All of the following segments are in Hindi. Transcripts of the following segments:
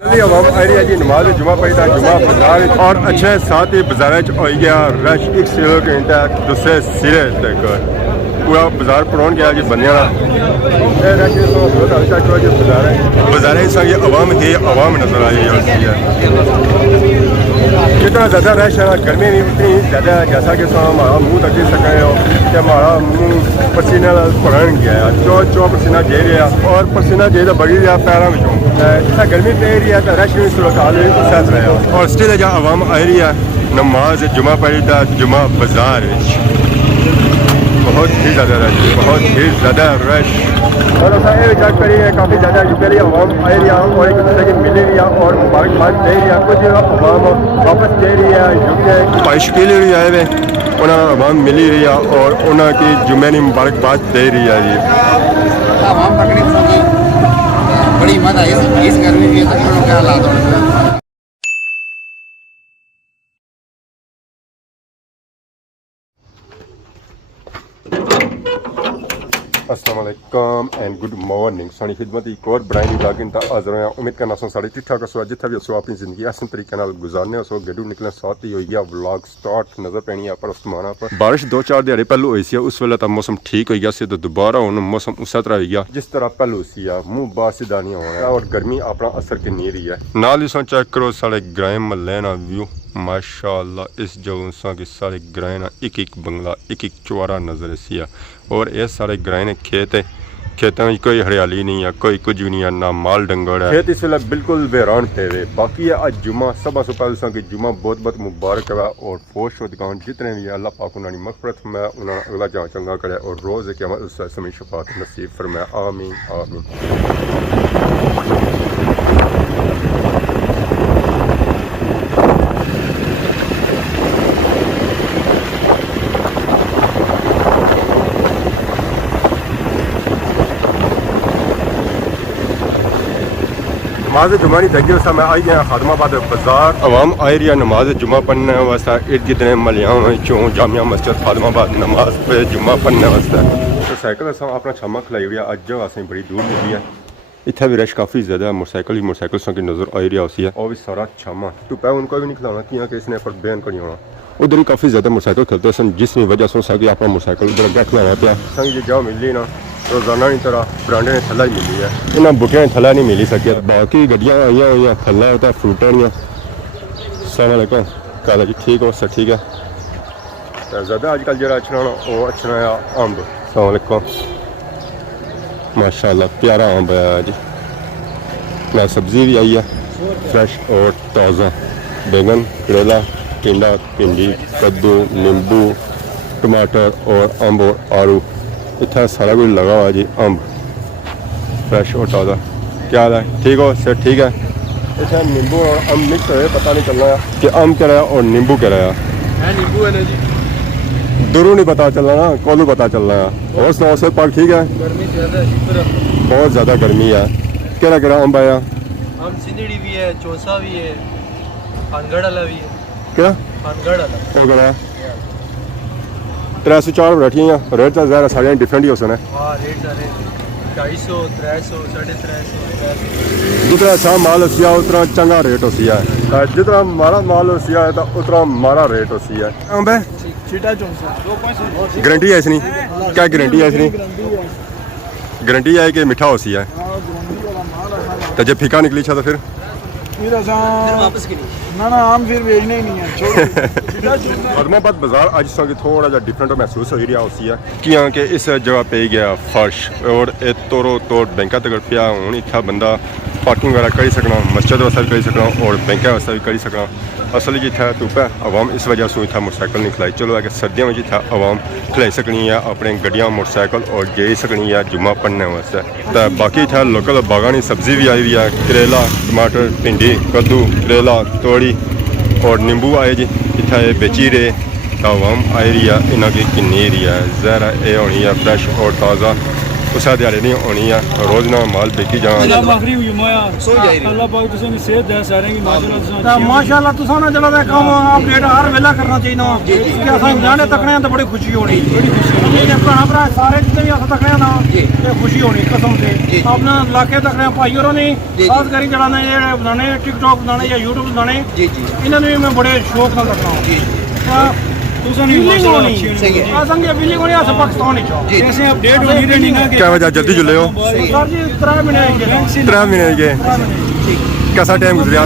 अवाम आ रही है जी नमाज जुमा पढ़ी जुमा बाजार और अच्छे साथ ही बाजार हो गया रश एक सिरे घंटा दूसरे सिरे तक पूरा बाजार पड़ोन गया जी बनिया बाजार संग अवाम ही अवाम नजर आई है। कितना ज़्यादा रश है गर्मी नहीं उतनी ज़्यादा जैसा कि हमारा मुँह तक सकें हो कि हमारा मुँह पसीने भरन गया चो पसीना जे रहा और पसीना जे बड़ी रहा पैरों में जितना गर्मी पै रही है तो रश भी सूरत हाल सह रहा और स्टिल जो आवाम आ रही है नमाज जुमा पढ़ी था जुमा बाजार बहुत ही ज़्यादा रश बहुत ही ज़्यादा रश और असा ये विचार करी है काफ़ी ज़्यादा यूपी आवाम आ रही है और एक दूसरे की मिल रही है और मुबारकबाद दे रही है कुछ आवाम वापस दे रही है यूके ख्वाहिश के लिए आए हुए उन्हें आवाम मिली रही है और उन्होंने जुमे की मुबारकबाद दे रही है जी। बड़ी मजा इस गर्मी में तो क्या हालात हो अस्सलाम वालेकुम एंड गुड मॉर्निंग सानी खिदमत एक और बनाई ब्लॉगिंग दा हाज़र होया उम्मीद करना सारे ठीक ठाक हो जिथे भी अपनी जिंदगी आसान तरीके नाल गुजारने हो गेडू निकलने साथ ही होई गया व्लॉग स्टार्ट नजर पैनी है पर उस्माना पर बारिश 2-4 दिहाड़े पहलू हुई सी उस वेले तो मौसम ठीक हो गया सी तो दोबारा हुन मौसम उस तरह हो गया जिस तरह पहलू सी मुंह बात सीधा नहीं होना और गर्मी अपना असर किन्नी रही है नाल ही चेक करो सारे ग्राम महल्ले ना व्यू माशाअल्लाह इस जगह के सारे ग्राइन एक एक बंगला एक एक चौरा नजर सी और ये सारे ग्राइन खेत है खेतों में कोई हरियाली नहीं है कोई कुछ भी नहीं है ना माल डंगर है खेत इस वे बिल्कुल वीरान पे हुए बाकी है आज जुमा सब से पहले कि जुमा बहुत बहुत मुबारक है और फोश दुकान जितने भी है अल्लाह पाक उन्होंने मगफरत में उन्होंने अगला जहाँ चंगा करे और रोज़ के अमल उस समय शफात नसीब फरमाए आमीन आमीन। नमाज जुमा नहीं तक मैं आई गया खादमाबाद बाजार अवाम आई रही है नमाज जुमा पढ़ने वास्ते इर्द गिर्द मलियाँ चौं जामिया मस्जिद खादमाबाद नमाज पे जुमा पढ़ने वास्ते तो साइकिल अपना छामा खलाई हुई है अज असें बड़ी दूर मिली है इतना भी रश काफ़ी ज़्यादा मोटरसाइकिल की नज़र आई रही है और भी सारा छामा धुप्पा उनको भी नहीं खिलाना कि इसने पर बैन कर होना उधर ही काफ़ी ज़्यादा मोटरसाइकिल खेलते सन जिसकी वजह से कि अपना मोटरसाइकिल उधर अगर खिलाना पाया संग जी जाओ मिली ना रोजाना की तरह ब्रांडे ने थला ही मिली है इन्होंने बुटिया ने थला नहीं मिली सकी बाकी गड्डियाँ आई हुई थला होता फ्रूटा दियाँ सलामकुम कल जी ठीक हो सर ठीक है तो ज़्यादा अजकल जो अच्छा वो अच्छा है अम्ब सलामकुम माशाल्लाह प्यारा अम्ब है जी मैं सब्ज़ी भी आई है फ्रेश और ताज़ा बैंगन करेला टिंडा भिंडी कद्दू नींबू टमाटर और अम्ब और आलू इतना सारा कुछ लगा हुआ जी अम्ब फ्रेश और ताज़ा क्या हाल है ठीक हो सर ठीक है इतना नींबू और अम्ब मिक्स है पता नहीं चल रहा कि अम्ब क्या रहा और नींबू क्या रहा नींबू है ना जी दूरों नहीं पता चल रहा ना कौन पता चल रहा है और सुनाओ सर पाक ठीक है गर्मी ज़्यादा है बहुत ज़्यादा गर्मी है क्या क्या अम्ब आया हम सिंदड़ी भी है चौसा भी है खानगढ़ वाला भी है क्या खानगढ़ वाला क्या करा 304 वैरायटियाँ रेट तो ज़्यादा सारे डिफरेंट ही हो सकते हैं हाँ रेट सारे 250 300 350 जितना अच्छा माल होसिया उतना चंगा रेट होसिया है जितना मारा माल होसिया है तो उतना मारा रेट होसिया है अम्ब है चीटा चौसा गारंटी है इसनी क्या गारंटी है इसनी गारंटी है कि मीठा होसिया है तो जब फीका निकली छा तो फिर वापस की ना आम फिर बेचना ही नहीं है खादमाबाद बाजार आज संग थोड़ा जा डिफरेंट महसूस हो रहा होसी है कि इस जगह पे गया फर्श और तोड़ो तोड़ बैंक तक पिया हूँ इतना बंदा पार्किंग वगैरह करी सकना मस्जिद वास्ते भी करी सकना और बैंक वास्ते भी करी सकना असल जी इतना धुप्प है आवाम इस वजह से इतना मोटरसाइकिल नहीं खिलाई चलो अगर सर्दियों में इतना आवाम खिलाई सकनी है अपने गड्डियाँ मोटरसाइकिल और जे सकनी है जुम्मा पढ़ने वास्ते तो बाकी इतना लोकल बागानी सब्जी भी आई हुई है करेला टमाटर भिंडी कद्दू करेला तोड़ी और नींबू आए जी इतना ये बेची रहे तो आवाम आई रही है इन्हों की किन्नी रही है जहर ये होनी है फ्रैश और ताज़ा उस दिहाड़ी नहीं होनी है रोज़ ना माल बेची जाना जनाब आखिरी हुई माया अल्लाह पाक तुसें दी सेहत दे सारें गी माशाल्लाह तुसां ना जेड़ा काम अपडेट हर वेला करना चाहिदा कि असां जाने तकने ते बड़ी खुशी होनी ये भरा सारे जितने भी अस तकने ना ते खुशी होनी कसम से अपना इलाके तकने भाई होरां ने खास करी जेड़ा ने ये बनाने टिकटॉक बनाने या यूट्यूब बनाने इन्हां ने मैं बड़े शौक नाल रखना क्या वजह जल्दी जुले हो 3 महीने गए कैसा टाइम गुजरिया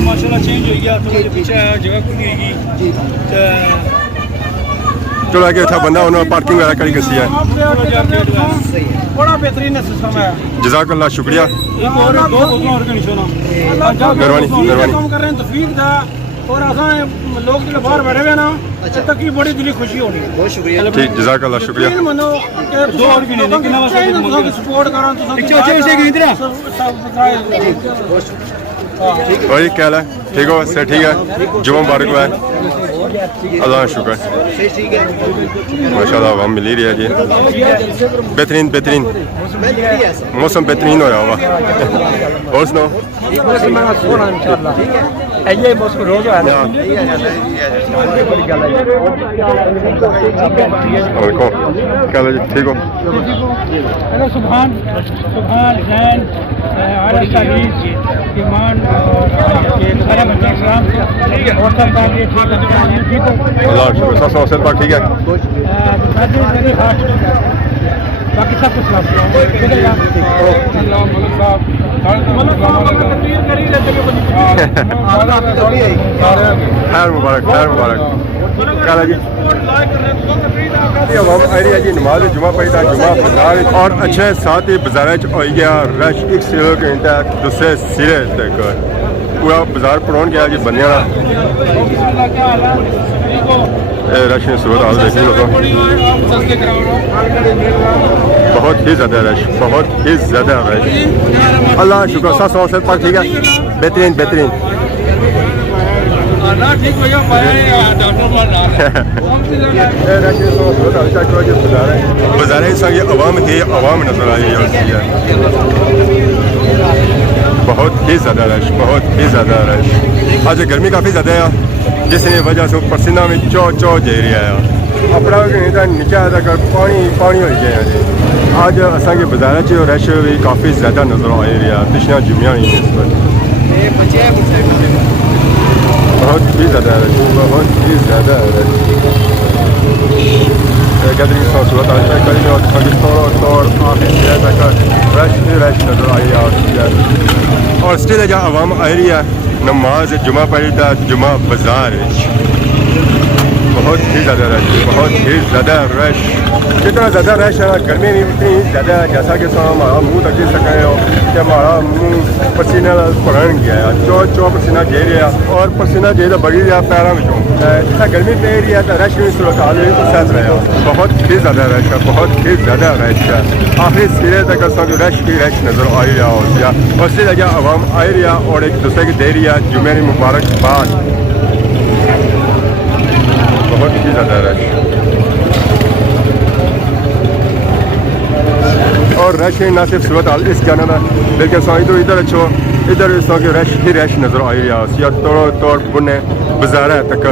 माशाल्लाह चेंज हो गया थोड़ा पीछे जगह खुल गई चलो आगे उठा बंदा उन्होंने पार्किंग वगैरह करी कसी है बड़ा बेहतरीन सिस्टम है जज़ाकल्लाह शुक्रिया मेहरबानी काम कर रहे हैं तफीक दा और असां लोग जो बाहर बैठे हुए ना तक की बड़ी दिली खुशी होनी बहुत शुक्रिया ठीक जज़ाकल्लाह शुक्रिया मनो दो और भी नहीं कितना वास्ते सपोर्ट करा तुम और ये क्या है ठीक हो से ठीक है जुम्मा मुबारक हुआ है अल्लाह का शुक्र माशाल्लाह हम मिल ही रही है जी बेहतरीन बेहतरीन मौसम बेहतरीन हो रहा होगा और सुनाओ ये मौसम रोज है क्या ठीक हो हेलो सुभान सुभान जैन आरिफ साहिब ईमान सारे बच्चे इस्लाम और सब काम ये ठीक हो अल्लाह शुक्र सब सब बात ठीक है बाकी सब कुछ खैर मुबारक क्या जी एरिया जी नमाज जुमा पढ़ी था जुमा बाजार और अच्छे साथ ही बाजार हो गया रश एक सिरे घंटा दूसरे सिरे तक पूरा बाजार पड़ोन गया जी बनिया रश ने सूरत हाल देखी लोगों बहुत ही ज़्यादा रश अल्लाह शुक्र 700 पर ठीक है बेहतरीन बाजार संग अवाम ही अवाम नजर आई है बहुत ही ज़्यादा रश आज गर्मी काफ़ी ज़्यादा है जिसने वजह से पसीना में चौ जे रहा है अपना नीचे तक पानी हो गया जी आज असांखे बाजार रश भी काफ़ी ज़्यादा नज़र आ रहा पिछला जुम्मिया ही इस वक्त बहुत ही ज़्यादा रश गैदरिंग सूरत रश नज़र आई और स्टिल जहाँ आवाम आ रही है नमाज जुमा पढ़ी था जुमा बाजार बहुत ही ज़्यादा रश जितना ज़्यादा रश है गर्मी भी उतनी ही ज़्यादा है जैसा कि हमारा मुँह तक देख सकें हो कि हमारा मुँह पसीना भरन गया है चौ पसीना जे रहा और पसीना जे तो बड़ी रहा पैरों में जितना गर्मी पै रही है तो रश भी सूरत हाल सहज रहा बहुत ही ज़्यादा रश है आखिरी सिरे तक रश नज़र आ रहा हो गया और इसलिए जगह आवाम आ रहा और एक दूसरे की दे रही है जुमे की मुबारकबाद बहुत ही ज़्यादा रश और रश ना सिर्फ सूरत हाल इस जानना है बल्कि तो इधर अच्छो इधर रश ही रश नज़र आ रहा है तोड़ बुने बाजार तक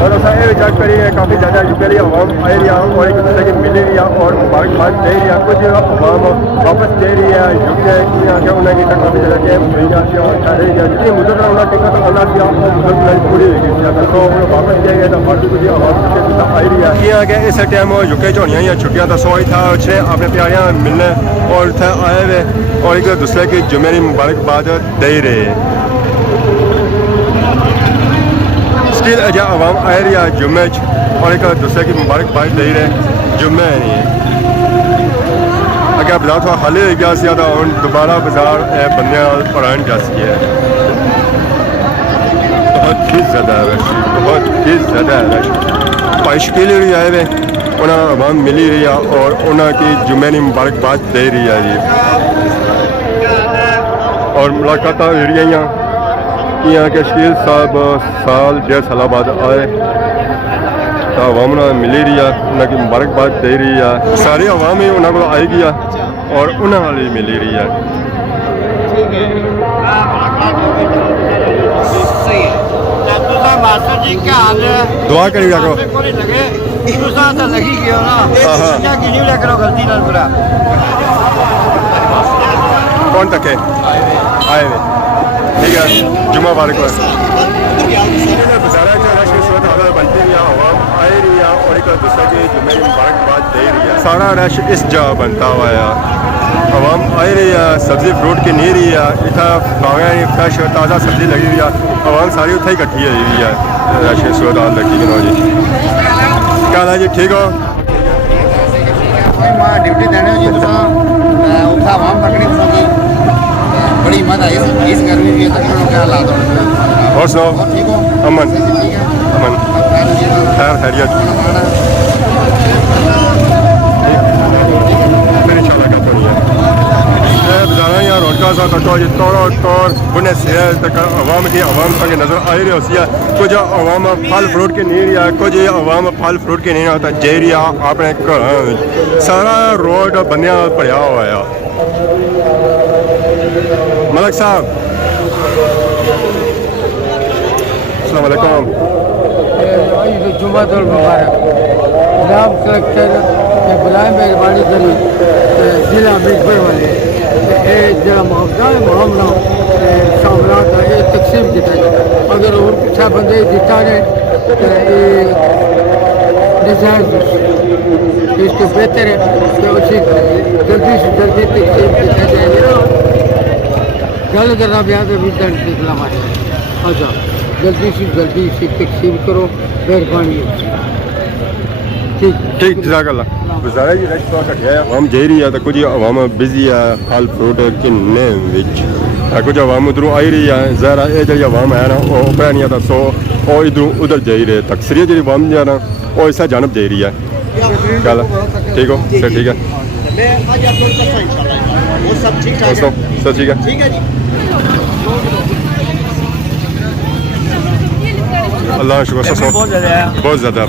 और असा ये विचार करिए काफ़ी ज़्यादा पहले आवाम आ रही है और एक दूसरे की मिल रही है और मुबारकबाद दे रही है कुछ आवाम वापस दे रही है झुकने की उन्हें काफ़ी ज़्यादा टाइम मिल जाती है और रही है जितनी मुद्दत उन्हें टिकट होना थी मुद्दत पूरी हो गई तो वापस दे गए तो बाकी कुछ आवाम आ रही है यहाँ के इस टाइम झुके होनी या छुट्टियाँ तो सो ही था अच्छे अपने प्यारियाँ मिलने और इतने आए हुए और एक दूसरे की जुमे की मुबारकबाद दे रहे स्टिल अजा आवाम आ रही है जुम्मे और एक दूसरे की मुबारकबाद दे रहे जुम्मे नहीं है अगर बाजार थोड़ा खाली हो गया तो हम दोबारा बाजार बंदे पढ़ाने जा सके बहुत ही ज़्यादा रश भाई शकील भी आए हुए उन्हें आवाम मिली रही है और उन्होंने जुम्मे की मुबारकबाद दे रही है जी और मुलाकात हो रही हैं कि यहाँ के शकील साहब साल 1.5 साल बाद आए ਤਾਂ ਆਵਾਮ ਨਾਲ ਮਿਲ ਰਹੀ ਆ ਉਹਨਾਂ ਦੀ ਮੁਬਾਰਕਬਾਦ ਦੇ ਰਹੀ ਆ ਸਾਰੀ ਆਵਾਮ ਹੀ ਉਹਨਾਂ ਕੋਲ ਆਏਗੀ ਆ ਔਰ ਉਹਨਾਂ ਨਾਲ ਹੀ ਮਿਲ ਰਹੀ ਆ मास्टर जी क्या हाल है दुआ करिएगा को कोई लगे दूसरा तो लगी गया ना क्या की नहीं करो गलती ना पूरा कौन तक है आए हुए ठीक है जुम्मा वाले को बनती रही आवाम आए रही है और एक दूसरे की जुम्मे की मुबारकबाद दे रही है सारा रश इस जगह बनता हुआ है आवाम आई रही है सब्जी फ्रूट की नहीं रही है इतना बागें फ्रेश ताज़ा सब्जी लगी हुई है आवाम सारी उत्थे इकट्ठी हुई हुई है रश इस वक्त हाल रखी गिनो जी क्या हाल है जी ठीक हो ड्यूटी देने जी उत्था आवाम पकड़ी सकी बड़ी मत आई इस गर्मी भी तक क्या हालात हो और सुनाओ ठीक हो अमन ठीक है अमन खैर खैरियत फिर इंशाल्लाह का तो नहीं है बजाना यहाँ रोड का सा कटो जी तोड़ो तोड़ बुने से तक आवाम की आवाम संग नजर आ रही होती है कुछ आवाम फल फ्रूट के नहीं रहा कुछ आवाम फल फ्रूट के नहीं होता जे रहा अपने घर सारा रोड बनया भरिया हुआ है मलिक साहब अस्सलाम वालेकुम जुम्मतुल मुबारक जनाब कलेक्टर के बुलाए मेहरबानी करी जिला मिर्जपुर वाले ये जरा मुआवजा है मामला सामना का ये तकसीम किया जाए अगर और पिछा बंदे दिता ने डिजाइन इसको बेहतर है कि उसी जल्दी से जल्दी तकसीम किया जाए गल करना ब्याह के भी दंड निकला मारे अच्छा जल्दी से जल्दी इसे तकसीम करो मेहरबानी ठीक ठीक जज़ाकल्लाह गुजारा जी रेट तो घटिया है आवाम जे रही है तो कुछ आवाम बिजी है फल फ्रूट किन्ने विच कुछ आवाम उधरों आई रही है ज़रा ये जी आवाम है ना वो ऊपर नहीं आता सो वो इधरों उधर जा रही है तकसरी जी आवाम जो है ना वो इस जानब जा रही है गल ठीक हो सर ठीक है सब ठीक है अल्लाह का शुक्र सो बहुत ज़्यादा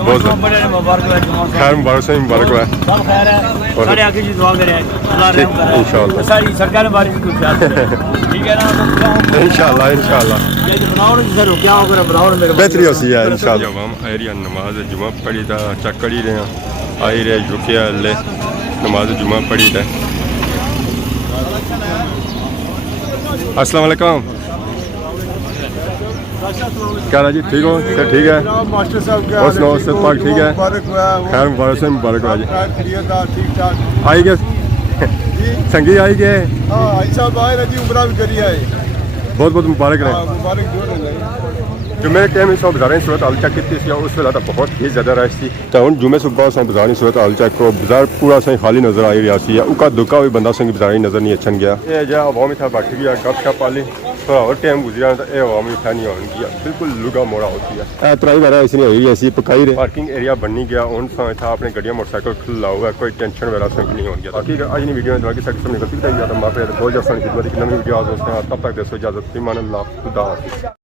खैर मुबारक से मुबारक है सारे आगे जी दुआ करें अल्लाह रहम करे इंशाअल्लाह सारी सरकार बारे में कुछ याद करें ठीक है ना इंशाअल्लाह इंशाअल्लाह ये जो बनाओ ना जिधर क्या हो गया बनाओ मेरे बेहतरी होती है इंशाअल्लाह आवाम एरिया नमाज जुमा पढ़ी था चेक करी रहे हैं आई रहे रुके ले नमाज जुमा पढ़ी था अस्सलाम वालेकुम क्या हाल है जी ठीक हो सर ठीक है मास्टर साहब क्या और सुनाओ सर पाक ठीक है खैर मुबारक से मुबारक है जी ठीक ठाक आई गए संगी आई गए हाँ ऐसा बाहर है जी उमरा भी करी है बहुत बहुत मुबारक रहे मुबारक जो जुम्मे टाइम इस बाजार सूरत हाल चेक की उस वेला बहुत ही ज़्यादा रश थी तो हम जुम्मे सुबह से बाजार सूरत हाल चेक करो बाजार पूरा सही खाली नजर आई रहा है उका दुका भी बंदा संग बाजार नजर नहीं अच्छा गया ये जो आवाम था बैठी गया गप शप वाली थोड़ा और टाइम गुजरा तो ये आवाम था नहीं होगी बिल्कुल लुगा मोड़ा होती है त्राई बार ऐसी नहीं हुई ऐसी पकाई रहे पार्किंग एरिया बननी गया उन समय था अपने गड्डियाँ मोटरसाइकिल खुला हुआ है कोई टेंशन वगैरह संग नहीं हो गया बाकी आज नहीं वीडियो में बाकी सब निकलती बताइए तो मापे बहुत ज़्यादा खिदमत की नई वीडियो आज तब तक दसो इजाज़त ईमान अल्लाह खुदा हाफिज़।